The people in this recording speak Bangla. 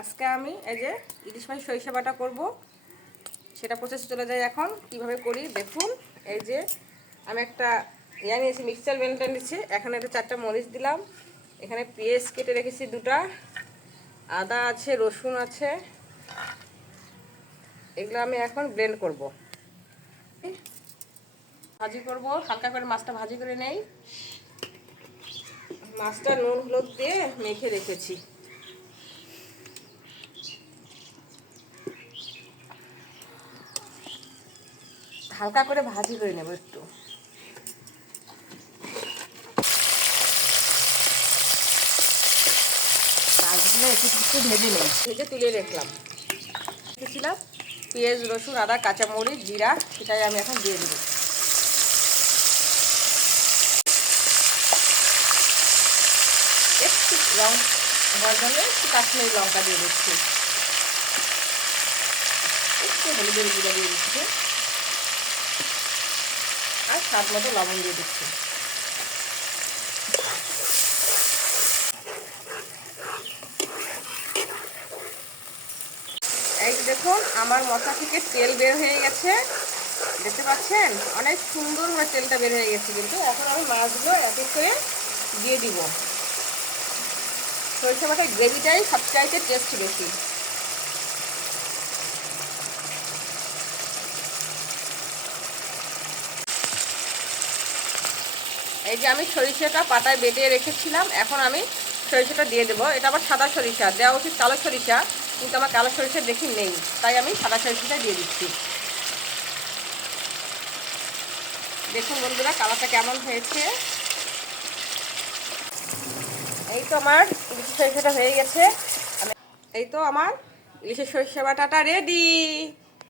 আজকে আমি এই যে ইলিশ মাছ সরিষা বাটা করব। সেটা প্রসেস চলে যায় এখন। কীভাবে করি? দেখুন, এই যে আমি একটা ইয়া নিয়েছি মিক্সচার ব্লেন্ডার নিচ্ছি এখানে একটা চারটা মরিচ দিলাম। এখানে পেঁয়াজ কেটে রেখেছি দুটা। আদা আছে, রসুন আছে। এগুলো আমি এখন ব্লেন্ড করব। ভাজি করব, হালকা করে মাছটা ভাজি করে নেই। মাছটা নুন, হলুদ দিয়ে মেখে রেখেছি। হালকা করে ভাজি করে নেব একটু। মাছগুলো একটু একটু ভেজে নেই। ভেজে তুলে রাখলাম। রেখেছিলাম পেঁয়াজ রসুন আদা কাঁচামরিচ জিরা সেটাই আমি এখন দিয়ে দেবো। একটু হওয়ার জন্য একটু কাশ্মীরি লঙ্কা দিয়ে দিচ্ছি। একটু হলুদের গুঁড়া দিয়ে দিচ্ছি। স্বাদ মতো লবণ দিয়ে দিচ্ছি। এই দেখুন, আমার মশা থেকে তেল বের হয়ে গেছে। দেখতে পাচ্ছেন? অনেক সুন্দর সুন্দরভাবে তেলটা বের হয়ে গেছে কিন্তু। এখন আমি মাছগুলো এক এক করে দিয়ে দিব। সরিষা বাটার গ্রেভিটাই সবচাইতে টেস্ট বেশি। এই যে আমি সরিষাটা পাতায় বেটে রেখেছিলাম, এখন আমি সরিষাটা দিয়ে দেবো। এটা আবার সাদা সরিষা, দেওয়া উচিত কালো সরিষা, কিন্তু আমার কালো সরিষা দেখি নেই, তাই আমি সাদা সরিষাটা দিয়ে দিচ্ছি। দেখুন বন্ধুরা, কালারটা কেমন হয়েছে? এই তো আমার ইলিশের সরিষাটা হয়ে গেছে। এই তো আমার ইলিশের সরিষা বাটাটা রেডি